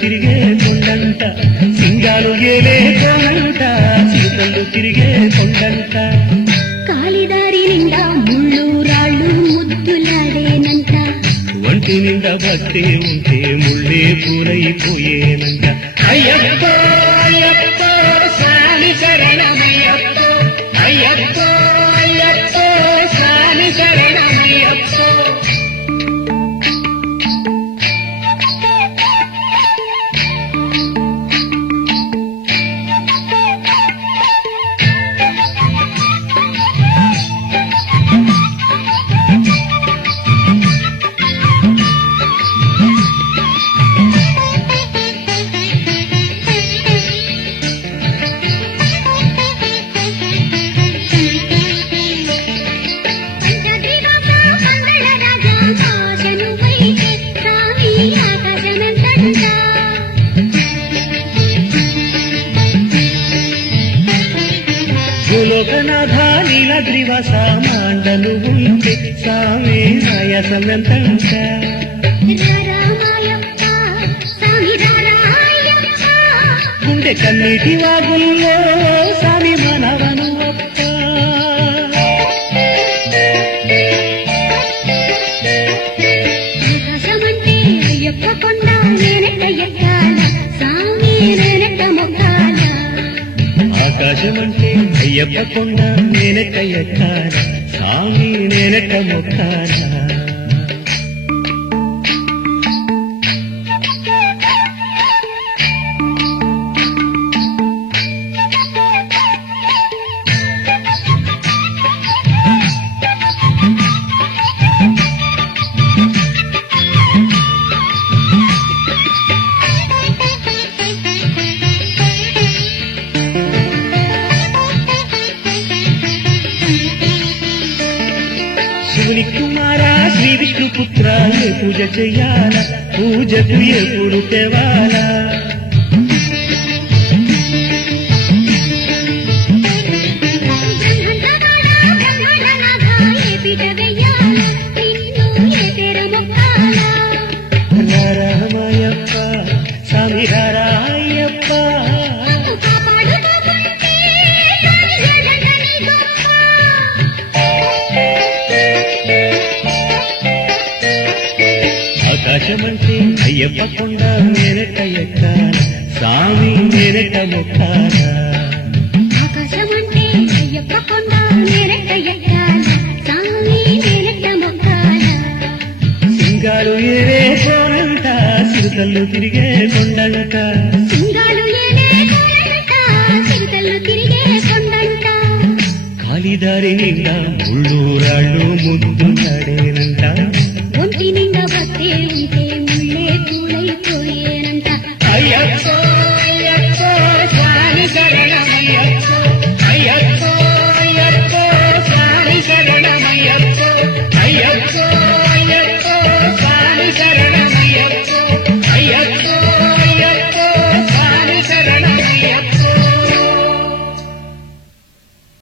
తిరిగే కొండంట సింగాలు ఏలే కోనంట చిరుతలు తిరిగే కొండంట కాలిదారి నిండా ముళ్ళు రాళ్ళు ముద్దులాడేనంట ఒంటి నిండా భక్తే ఉంటే ముళ్ళే పూలైపోయేనంట అయ్యప్ప అయ్యప్ప స్వామి శరణమయ్యప్ప అయ్యప్ప అయ్యప్ప స్వామి శరణమయ్యప్ప భూలోకనాథ నీలద్రివాస మాండను ఉంటే సామి నాయసమెంతంట గుండె కన్నీటి వాగుల్లో సామి మనవను ఆకాశమంటే అయ్యప్ప కొండ నేనెట్ట ఎక్కాల సామి నేనెట్ట మొక్కాల ఆకాశమంటే అయ్యప్ప కొండ నేనెట్ట ఎక్కాల స్వామి నేనెట్ట మొక్కాల శివుని కుమార శ్రీ విష్ణు పుత్ర ఏ పూజ చెయ్యాల పూజకు ఏ పూలు తేవాలా రారామయ్యప్ప స్వామి రారాయ్యప్ప ఆకాశమంటే అయ్యప్ప కొండ నేనెట్ట ఎక్కాల స్వామి నేనెట్ట మొక్కాల ఆకాశమంటే అయ్యప్ప కొండ నేనెట్ట ఎక్కాల సామి నేనెట్ట మొక్కాల సింగాలు ఏవే కోనంట సిరుతల్లు తిరిగే కొండంట సింగాలు ఏలే కోనంట చిరుతలు తిరిగే కొండంట కాలిదారి నిండా ముళ్ళు రాళ్ళు ముద్దులాడేనంట ఒంటి నిండా భక్తే ఉంటే ముళ్ళే పూలైపోయేనంట